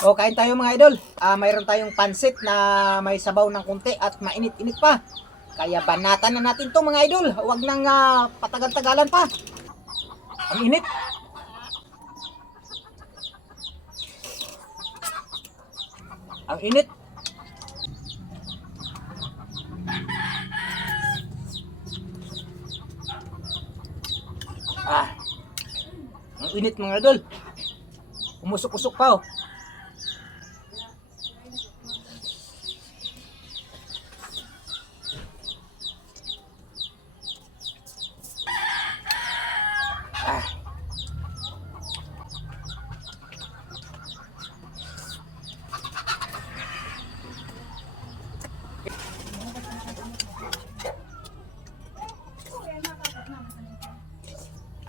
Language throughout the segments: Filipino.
O, kain tayo mga idol. Mayroon tayong pansit na may sabaw ng kunti at mainit-init pa. Kaya banatan na natin to mga idol. Huwag nang patagal-tagalan pa. Ang init. Ang init. Ah, ang init mga idol. Umusok-usok pa oh.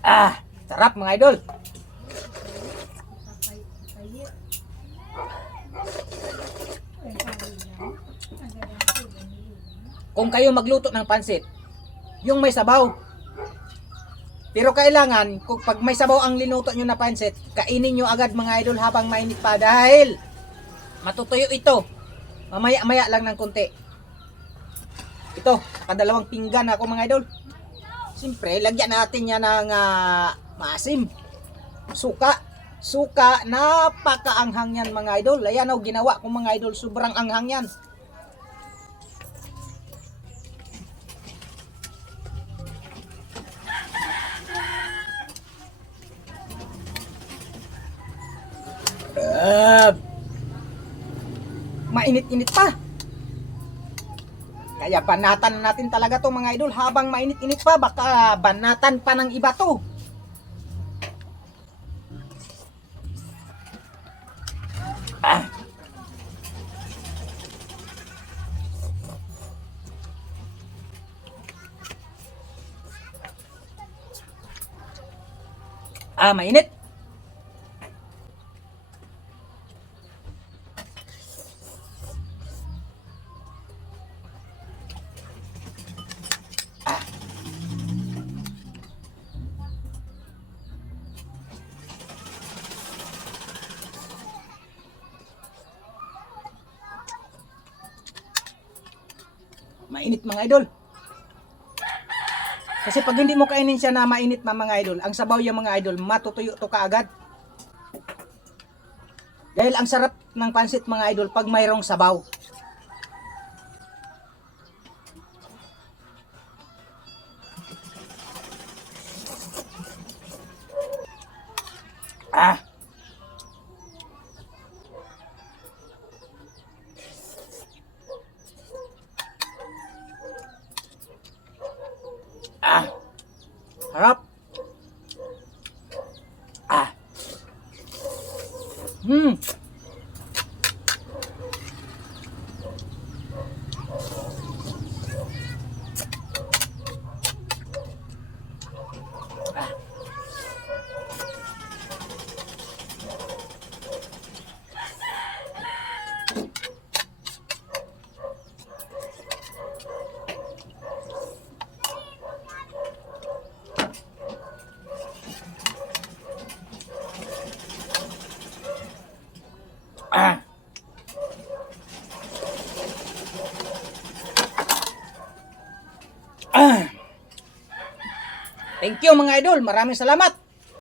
Ah. Sarap mga idol. Kung kayo magluto ng pansit, yung may sabaw. Pero kailangan, kung pag may sabaw ang linuto nyo na pansit, kainin nyo agad mga idol habang mainit pa dahil matutuyo ito. Mamaya-maya lang ng konti. Ito, nakadalawang pinggan ako mga idol. Siyempre, lagyan natin yan ng maasim. Suka. Suka, napakaanghang yan mga idol. Ayan o, ginawa ko mga idol, sobrang anghang yan. Mainit-init pa. Kaya banatan natin talaga to mga idol habang mainit-init pa. Baka banatan pa ng iba to. Mainit. Mainit mga idol. Kasi pag hindi mo kainin siya na mainit na mga idol, ang sabaw yung mga idol, matutuyo to kaagad. Dahil ang sarap ng pansit mga idol pag mayroong sabaw. Ah. Harap. Hmm. Thank you mga idol. Maraming salamat.